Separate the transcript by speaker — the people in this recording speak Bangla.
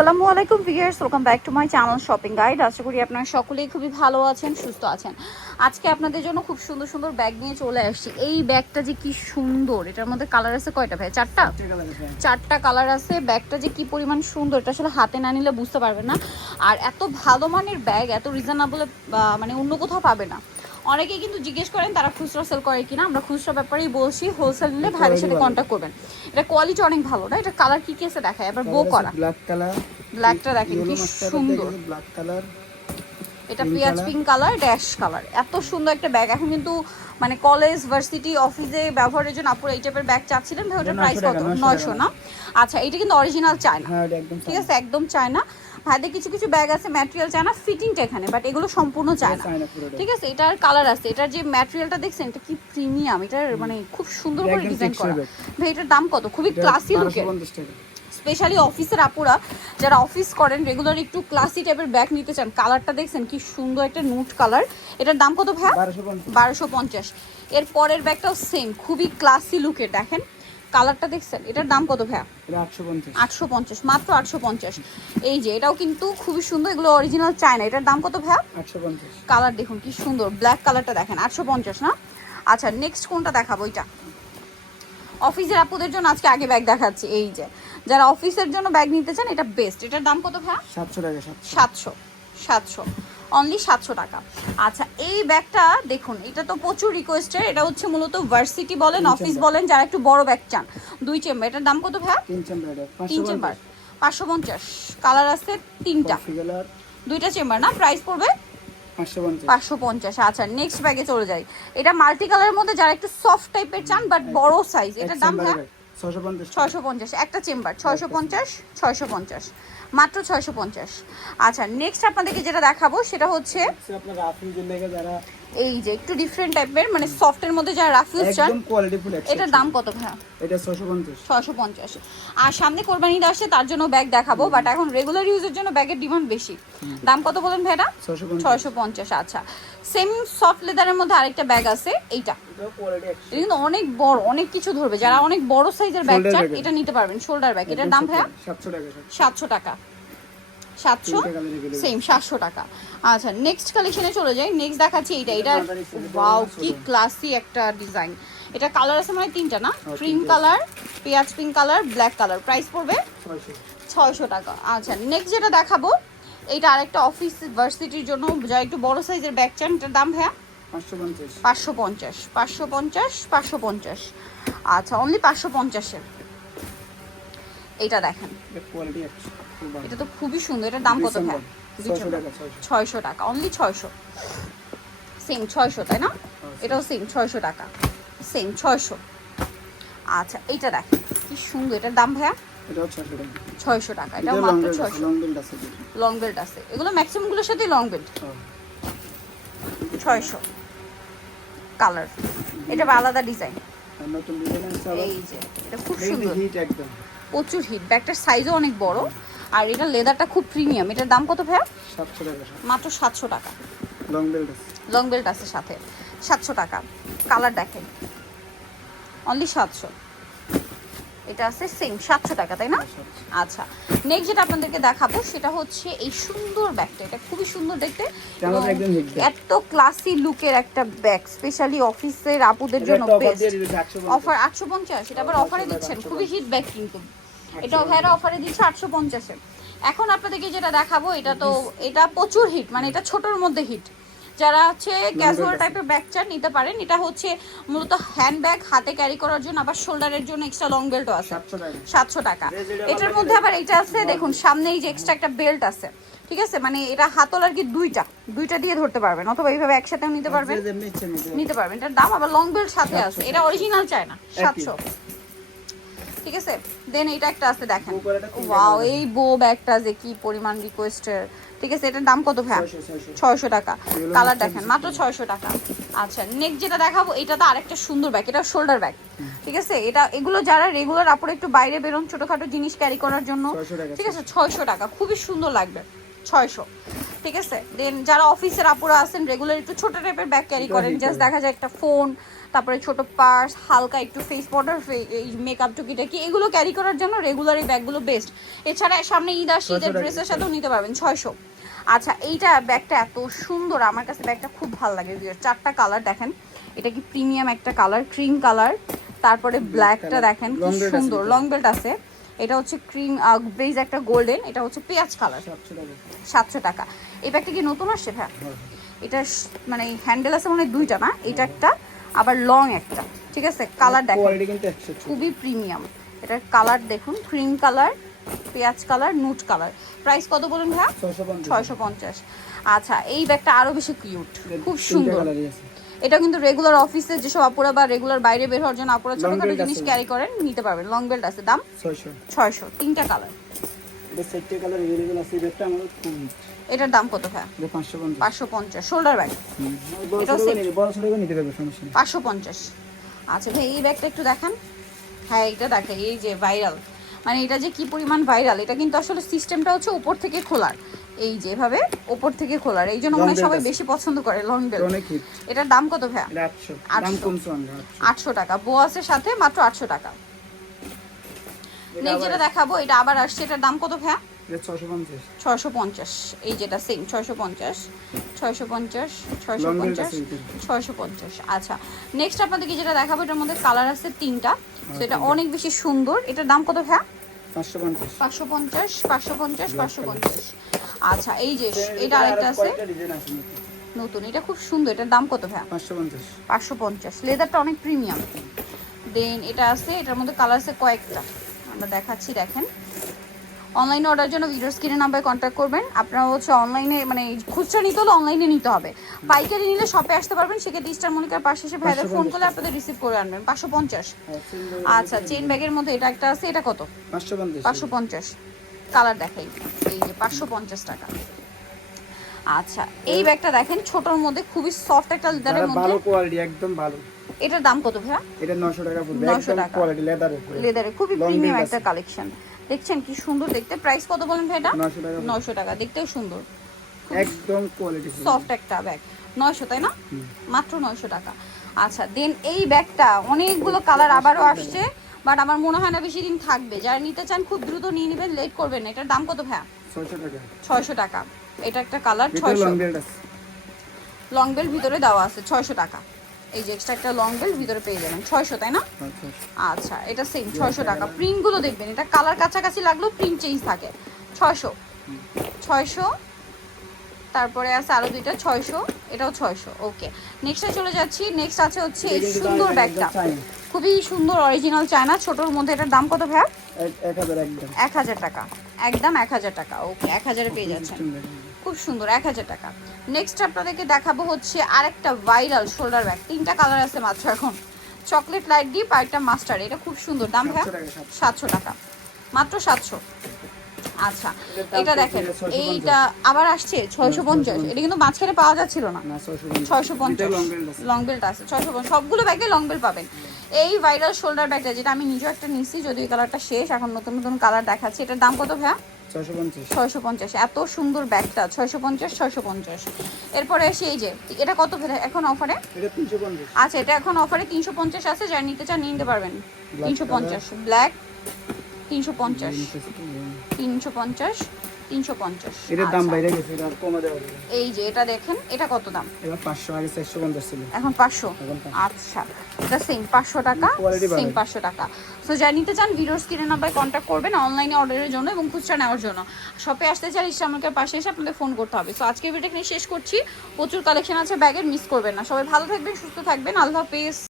Speaker 1: আসসালামু আলাইকুম viewers welcome back to my channel shopping guide আশা করি আপনারা সকলেই খুবই ভালো আছেন সুস্থ আছেন। আজকে আপনাদের জন্য খুব সুন্দর সুন্দর ব্যাগ নিয়ে চলে আসছি। এই ব্যাগটা যে কি সুন্দর এটার মধ্যে কালার আছে কয়টা ভাই? চারটা? চারটা কালার আছে। ব্যাগটা যে কি পরিমাণ সুন্দর এটা আসলে হাতে না নিলে বুঝতে পারবেন না। আর এত ভালো মানের ব্যাগ এত রিজনেবল মানে অন্য কোথাও পাবে না। অনেকেই কিন্তু জিজ্ঞেস করেন তারা খুচরা সেল করে কিনা? আমরা খুচরা ব্যাপারেই বলছি হোলসেল নিলে ভাইয়ের সাথে কন্ট্যাক্ট করবেন। এটা কোয়ালিটি অনেক ভালো না? এটা কালার কি কেসে দেখায় এবার বো করা।
Speaker 2: ব্ল্যাক কালার
Speaker 1: ব্ল্যাকটা দেখেন কি সুন্দর।
Speaker 2: ব্ল্যাক কালার
Speaker 1: এটা পেঁয়াজ পিঙ্ক কালার ড্যাশ কালার এত সুন্দর একটা ব্যাগ এখন কিন্তু মানে কলেজ ভার্সিটি অফিসে ব্যবহারের জন্য আপুরা এই টাইপের ব্যাগ চাচ্ছিলেন। ভাই ওটার প্রাইস কত?
Speaker 2: 900
Speaker 1: নয়শো না? আচ্ছা এটা কিন্তু অরিজিনাল চায় না
Speaker 2: হ্যাঁ একদম
Speaker 1: ঠিক আছে একদম চায় না ভাইদের কিছু কিছু ব্যাগ আছে ম্যাটেরিয়াল চায় না ফিটিংটা এখানে বাট এগুলো সম্পূর্ণ চায় না ঠিক আছে? এটার কালার আছে এটার যে ম্যাটেরিয়ালটা দেখছেন এটা কি প্রিমিয়াম এটার মানে খুব সুন্দর করে ডিজাইন করা। ভাই এটার দাম কত? খুবই ক্লাসি লুকের
Speaker 2: 1250
Speaker 1: স্পেশালি অফিসের আপুরা যারা অফিস করেন রেগুলার একটু ক্লাসি টাইপের ব্যাগ নিতে চান কালারটা দেখছেন কি সুন্দর একটা নুট কালার এটার দাম কত
Speaker 2: 1250
Speaker 1: বারোশো পঞ্চাশ। এর পরের ব্যাগটাও সেম খুবই ক্লাসি লুকের দেখেন। কালারটা দেখছেন? এটার দাম কত ভাইয়া?
Speaker 2: এটা 850
Speaker 1: আটশো পঞ্চাশ মাত্র আটশো পঞ্চাশ। এই যে এটাও কিন্তু খুবই সুন্দর। এগুলো অরিজিনাল চায়না এটার দাম কত ভাইয়া?
Speaker 2: 850
Speaker 1: কালার দেখুন কি সুন্দর। ব্ল্যাক কালারটা দেখেন আটশো পঞ্চাশ না? আচ্ছা নেক্সট কোনটা দেখাবো এটা অফিসের আপুদের জন্য আজকে আগে ব্যাগ দেখাচ্ছি। এই যে যারা অফিসের জন্য ব্যাগ নিতে চান এটা বেস্ট এটার দাম কত ভাইয়া?
Speaker 2: 700 টাকা
Speaker 1: সাতশো সাতশো। অনলি সাতশো টাকা। আচ্ছা এই ব্যাগটা দেখুন এটা তো প্রচুর রিকোয়েস্টের এটা হচ্ছে মূলত ভার্সিটি বলেন অফিস বলেন যারা একটু বড় ব্যাগ চান। দুই চেম্বার এটার দাম কত ভাইয়া?
Speaker 2: তিন চেম্বার
Speaker 1: পাঁচশো পঞ্চাশ। কালার আছে তিনটা। দুইটা চেম্বার না? প্রাইস পড়বে? পাঁচশো পঞ্চাশ। আচ্ছা নেক্সট ব্যাগে চলে যাই। এটা মাল্টি কালারের মধ্যে যারা একটু সফট টাইপের চান বাট বড় সাইজ এটার দাম
Speaker 2: 650
Speaker 1: ছয়শো পঞ্চাশ একটা চেম্বার ছয়শো পঞ্চাশ ছয়শো পঞ্চাশ। মাত্র ছয়শো পঞ্চাশ। আচ্ছা নেক্সট আপনাদেরকে যেটা দেখাবো সেটা হচ্ছে
Speaker 2: আপনার
Speaker 1: এই যে একটু ডিফারেন্ট টাইপের মানে সফটের মধ্যে যারা চান
Speaker 2: একদম কোয়ালিটি ফুল
Speaker 1: এটার দাম কত ভাইয়া?
Speaker 2: এটা 650
Speaker 1: ছয়শো পঞ্চাশ। আর সামনে কোরবানিটা আসে তার জন্য ব্যাগ দেখাবো বাট এখন রেগুলার ইউজের জন্য ব্যাগের ডিমান্ড বেশি। দাম কত বলেন ভাইটা
Speaker 2: 650
Speaker 1: ছয়শো পঞ্চাশ। আচ্ছা। সেম সফট লেদারের মধ্যে আরেকটা ব্যাগ আছে এইটা। কিন্তু অনেক বড় অনেক কিছু ধরবে। যারা অনেক বড় সাইজের ব্যাগ চান এটা নিতে পারবেন শোল্ডার ব্যাগ এটার দাম ভাইয়া?
Speaker 2: 700 টাকা
Speaker 1: সাতশো টাকা। সাতশো। সেম সাতশো টাকা। আচ্ছা নেক্সট কালেকশনে চলে যাই। নেক্সট দেখাচ্ছি এইটা। এটা ওয়াও কি ক্লাসি একটা ডিজাইন এটা কালার আছে মানে তিনটা না?
Speaker 2: হ্যাঁ,
Speaker 1: ক্রিম কালার পেঁয়াজ pink colour black colour price পড়বে?
Speaker 2: 600
Speaker 1: ছয়শো টাকা। আচ্ছা নেক্সট যেটা দেখাবো এইটা আরেকটা অফিস ভার্সিটির জন্য। যা একটু বড় সাইজের ব্যাগ চান এটার দাম ভাইয়া? পাঁচশো পঞ্চাশ। পাঁচশো পঞ্চাশ পাঁচশো পঞ্চাশ আচ্ছা অনলি পাঁচশো পঞ্চাশের। এইটা দেখেন।
Speaker 2: কোয়ালিটি
Speaker 1: এটা তো খুবই সুন্দর। এটার দাম কত ভাই?
Speaker 2: 600 টাকা 600
Speaker 1: ছয়শো টাকা। অনলি ছয়শো। সেম ছয়শো তাই না? এটাও সেম ছয়শো টাকা। সেম ছয়শো। আচ্ছা এইটা দেখেন। কি সুন্দর। এটার দাম ভাইয়া?
Speaker 2: এটাও 600 টাকা।
Speaker 1: ছয়শো টাকা। এটাও মাত্র ছয়শো।
Speaker 2: লং বেল্ট আছে।
Speaker 1: এগুলো ম্যাক্সিমামগুলোর সাথে লং বেল্ট
Speaker 2: হ্যাঁ।
Speaker 1: ছয়শো। কালার এটা আলাদা ডিজাইন এই যে এটা খুব সুন্দর। প্রচুর হিট ব্যাগটার সাইজও অনেক বড়। আর এটা লেদারটা খুব প্রিমিয়াম এটার দাম কত ভাইয়া?
Speaker 2: 700 টাকা।
Speaker 1: মাত্র সাতশো টাকা।
Speaker 2: লং বেল্ট আছে।
Speaker 1: লং বেল্ট আছে সাথে। সাতশো টাকা। কালার দেখেন। অনলি সাতশো। এটা আছে সেম সাতশো টাকা তাই না? আচ্ছা। নেক্সট যেটা আপনাদেরকে দেখাবো সেটা হচ্ছে এই সুন্দর ব্যাগটা। এটা খুবই সুন্দর দেখতে। এত ক্লাসি লুকের একটা ব্যাগ স্পেশালি অফিসের আপুদের জন্য বেস্ট অফার আটশো পঞ্চাশ। এটা আবার অফারে দিচ্ছেন। খুবই হিট ব্যাগ কিন্তু। এটা ভাইরা অফারে দিচ্ছে আটশো পঞ্চাশে। এখন আপনাদেরকে যেটা দেখাবো এটা তো এটা প্রচুর হিট মানে এটা ছোটোর মধ্যে হিট যারা হচ্ছে ক্যাজুয়াল টাইপের ব্যাগ চান নিতে পারেন। এটা হচ্ছে মূলত হ্যান্ড ব্যাগ হাতে ক্যারি করার জন্য আবার শোল্ডারের জন্য এক্সট্রা লং বেল্টও আছে। সাতশো টাকা। এটার মধ্যে আবার এটা আছে দেখুন সামনে এই যে এক্সট্রা একটা বেল্ট আছে। ঠিক আছে? মানে এটা হাতল আর কি দুইটা। দুইটা দিয়ে ধরতে পারবেন অথবা এইভাবে একসাথেও নিতে পারবেন।
Speaker 2: নিতে
Speaker 1: পারবেন। এটার দাম আবার লং বেল্ট সাথে আছে। এটা অরিজিনাল চায় না সাতশো। ঠিক আছে? দেন এটা একটা আছে দেখেন। ওয়াও এই বো ব্যাগটা যে কি পরিমাণ রিকোয়েস্টের ঠিক আছে এটার দাম কত ভাই
Speaker 2: 600 600
Speaker 1: ছয়শো টাকা। কালার দেখেন মাত্র ছয়শো টাকা। আচ্ছা নেক্সট যেটা দেখাবো এটা তো আরেকটা সুন্দর ব্যাগ এটা শোল্ডার ব্যাগ ঠিক আছে এটা এগুলো যারা রেগুলার আপরে একটু বাইরে বেরোন ছোটখাটো জিনিস ক্যারি করার জন্য ঠিক আছে ছয়শো টাকা খুবই সুন্দর লাগবে ছয়শো। ঠিক আছে? দেন যারা অফিসের আপুরা আছেন রেগুলার একটু ছোট টাইপের ব্যাগ ক্যারি করেন। জাস্ট দেখা যায় একটা ফোন তারপরে ছোট পার্স হালকা একটু ফেস পাউডার মেকআপ টুকিটাকি এগুলো ক্যারি করার জন্য রেগুলার এই ব্যাগগুলো বেস্ট এছাড়া সামনে ঈদ আসছে ঈদের
Speaker 2: 600
Speaker 1: ড্রেসের সাথেও নিতে পারবেন ছয়শো। আচ্ছা এইটা ব্যাগটা এত সুন্দর। আমার কাছে ব্যাগটা খুব ভালো লাগে চারটা কালার দেখেন। এটা কি প্রিমিয়াম একটা কালার ক্রিম কালার তারপরে ব্ল্যাকটা। দেখেন কি
Speaker 2: আছে
Speaker 1: সুন্দর। লং বেল্ট আছে। এটা হচ্ছে ক্রিম বেজ একটা গোল্ডেন এটা হচ্ছে পেঁয়াজ কালার
Speaker 2: সাতশো টাকা।
Speaker 1: এই ব্যাগটা কি নতুন আসছে ভাই?
Speaker 2: হ্যাঁ।
Speaker 1: এটা মানে হ্যান্ডেল আছে মানে দুইটা না? এটা একটা আবার লং একটা। ঠিক আছে? কালার দেখেন। খুবই প্রিমিয়াম এটার কালার দেখুন ক্রিম কালার পেঁয়াজ কালার নুট কালার প্রাইস কত বলুন ভাইয়া?
Speaker 2: ছয়শো পঞ্চাশ।
Speaker 1: আচ্ছা এই ব্যাগটা আরও বেশি কিউট খুব সুন্দর। এটা কিন্তু রেগুলার অফিসে যেসব আপুরা বা রেগুলার বাইরে বের হওয়ার জন্য আপুরা ছোটখাটো জিনিস ক্যারি করেন নিতে পারবেন। লং বেল্ট আছে। দাম?
Speaker 2: ছয়শো।
Speaker 1: তিনটা কালার এটার দাম কত
Speaker 2: এটা পাঁচশো পঞ্চাশ।
Speaker 1: শোল্ডার ব্যাগ পাঁচশো পঞ্চাশ। আচ্ছা ভাই এই ব্যাগটা একটু দেখান। হ্যাঁ এটা দেখে এই যে ভাইরাল মানে এটা যে কি পরিমাণ ভাইরাল এটা কিন্তু আসলে সিস্টেমটা হচ্ছে উপর থেকে খোলার। এই যে এভাবে উপর থেকে খোলার এই জন্য মনে সবাই বেশি পছন্দ করে লং
Speaker 2: বেল
Speaker 1: এটার দাম কত ভাইয়া?
Speaker 2: আটশো।
Speaker 1: টাকা। বোয়াসের সাথে মাত্র আটশো টাকা। নেক্সট যেটা দেখাবো এটা আবার আসছে। এটার দাম কত ভাইয়া? ছয়শো পঞ্চাশ। এই যেটা সেম ছয়শো পঞ্চাশ ছয়শো পঞ্চাশ ছয়শো পঞ্চাশ ছয়শো পঞ্চাশ। আচ্ছা নেক্সট আপনাদেরকে যেটা দেখাবো এটার মধ্যে কালার আছে তিনটা। তো এটা অনেক বেশি সুন্দর। এটার দাম কত ভাইয়া?
Speaker 2: পাঁচশো পঞ্চাশ।
Speaker 1: পাঁচশো পঞ্চাশ পাঁচশো পঞ্চাশ আচ্ছা এই যে এটা আরেকটা আছে।
Speaker 2: নতুন।
Speaker 1: এটা খুব সুন্দর। এটার দাম কত
Speaker 2: পাঁচশো
Speaker 1: পাঁচশো পঞ্চাশ। লেদারটা অনেক প্রিমিয়াম দেন এটা আছে এটার মধ্যে কালার আছে কয়েকটা। আমরা দেখাচ্ছি দেখেন। অনলাইনে অর্ডার জন্য ভিডিও স্ক্রিনে নাম্বারে কন্ট্যাক্ট করবেন। আপনারা হচ্ছে অনলাইনে মানে খুচরা নিতে হলে অনলাইনে নিতে হবে। পাইকারি নিলে শপে আসতে পারবেন। সেক্ষেত্রে ইস্টার মনিকার পাশে এসে ভাইদের ফোন করলে আপনাদের রিসিভ করে আনবেন। পাঁচশো পঞ্চাশ। আচ্ছা চেন ব্যাগের মধ্যে এটা একটা আছে এটা কত?
Speaker 2: পাঁচশো পঞ্চাশ।
Speaker 1: কালার দেখাই এই যে পাঁচশো পঞ্চাশ টাকা। আচ্ছা এই ব্যাগটা দেখেন ছোটর মধ্যে খুবই সফট একটা লেদারের মধ্যে।
Speaker 2: ভালো কোয়ালিটি একদম ভালো।
Speaker 1: এটার দাম কত ভাইয়া?
Speaker 2: এটা নশো টাকা পড়বে
Speaker 1: 900 টাকা।
Speaker 2: কোয়ালিটি লেদার উপরে
Speaker 1: লেদারে খুবই প্রিমিয়াম একটা কালেকশন দেখছেন কি সুন্দর দেখতে। প্রাইস কত বলেন ভাই এটা?
Speaker 2: নশো টাকা।
Speaker 1: নয়শো টাকা দেখতেও সুন্দর।
Speaker 2: একদম কোয়ালিটি
Speaker 1: সফট একটা ব্যাগ নয়শো তাই না? মাত্র নয়শো টাকা। আচ্ছা দেন এই ব্যাগটা অনেকগুলো কালার আবারও আসছে বাট আমার মনে হয় না বেশি দিন থাকবে। যারা নিতে চান খুব দ্রুত নিয়ে নেবেন লেট করবেন না। এটার দাম কত ভাইয়া?
Speaker 2: ছয়শো টাকা।
Speaker 1: ছয়শো টাকা। এটা একটা কালার
Speaker 2: ভিতরে
Speaker 1: ছয়শো।
Speaker 2: লং বেল্ট
Speaker 1: লং বেল ভিতরে দেওয়া আছে ছয়শো টাকা। এই যে এক্সট্রা একটা লং বেল ভিতরে পেয়ে যাবেন ছয়শো তাই না?
Speaker 2: 600
Speaker 1: আচ্ছা এটা সেম ছয়শো টাকা। প্রিন্টগুলো দেখবেন এটা কালার কাছাকাছি লাগলেও প্রিন্ট চেঞ্জ থাকে। ছয়শো। ছয়শো তারপরে আছে আরও দুইটা ছয়শো এটাও ছয়শো ওকে নেক্সটে চলে যাচ্ছি নেক্সট আছে হচ্ছে এই সুন্দর ব্যাগটা। খুবই সুন্দর অরিজিনাল চায়না ছোটোর মধ্যে এটার দাম কত ভাইয়া?
Speaker 2: এক- হাজার
Speaker 1: টাকা। একদম এক হাজার টাকা ওকে এক হাজারে পেয়ে যাচ্ছেন। খুব সুন্দর এক হাজার টাকা। নেক্সট আপনাদেরকে দেখাবো হচ্ছে আরেকটা ভাইরাল শোল্ডার ব্যাগ তিনটা কালার আছে মাত্র এখন। চকলেট লাইট ডিপ আর একটা মাস্টার এটা খুব সুন্দর। দাম ভাইয়া?
Speaker 2: 700 টাকা, 700
Speaker 1: সাতশো টাকা। মাত্র সাতশো। আচ্ছা এটা দেখেন এইটা আবার আসছে ছয়শো পঞ্চাশ। এটা কিন্তু মাঝখানে পাওয়া যাচ্ছিল না।
Speaker 2: না, 650
Speaker 1: ছয়শো পঞ্চাশ। লং বেল্ট আছে। ছয়শো পঞ্চাশ। সবগুলো ব্যাগে লং বেল্ট পাবেন। এই ভাইরাল শোল্ডার ব্যাগটা যেটা আমি নিজেও একটা নিচ্ছি যদিও কালারটা শেষ এখন নতুন নতুন কালার দেখাচ্ছি। এটার দাম কত ভাইয়া?
Speaker 2: 650
Speaker 1: ছয়শো পঞ্চাশ। এত সুন্দর ব্যাগটা ছয়শো পঞ্চাশ ছয়শো পঞ্চাশ। এরপরে এসে এই যে এটা কত ফেলে এখন অফারে?
Speaker 2: এটা 350
Speaker 1: আচ্ছা এটা এখন অফারে তিনশো পঞ্চাশ আছে যা নিতে চান নিতে পারবেন। তিনশো পঞ্চাশ। ব্ল্যাক তিনশো পঞ্চাশ। তিনশো পঞ্চাশ। তিনশো পঞ্চাশ।
Speaker 2: এটার দাম
Speaker 1: আচ্ছা।
Speaker 2: বাইরে গেছে এটা কমে দেওয়া
Speaker 1: এই যে এটা দেখেন এটা কত দাম?
Speaker 2: এবার 500 আগে 450 ছিল।
Speaker 1: এখন পাঁচশো? আচ্ছা এটা সেম পাঁচশো টাকা সেম পাঁচশো টাকা। সো নিতে চান ভিডিওর নাম্বারে কন্ট্যাক্ট করবেন অনলাইনে অর্ডারের জন্য এবং খুচরা নেওয়ার জন্য। শপে আসতে চান ইসলামের পাশে এসে আপনাদের ফোন করতে হবে। সো আজকের ভিডিও এখানে শেষ করছি। প্রচুর কালেকশন আছে ব্যাগের মিস করবেন না। সবাই ভালো থাকবেন সুস্থ থাকবেন। আল্লাহ হাফেজ।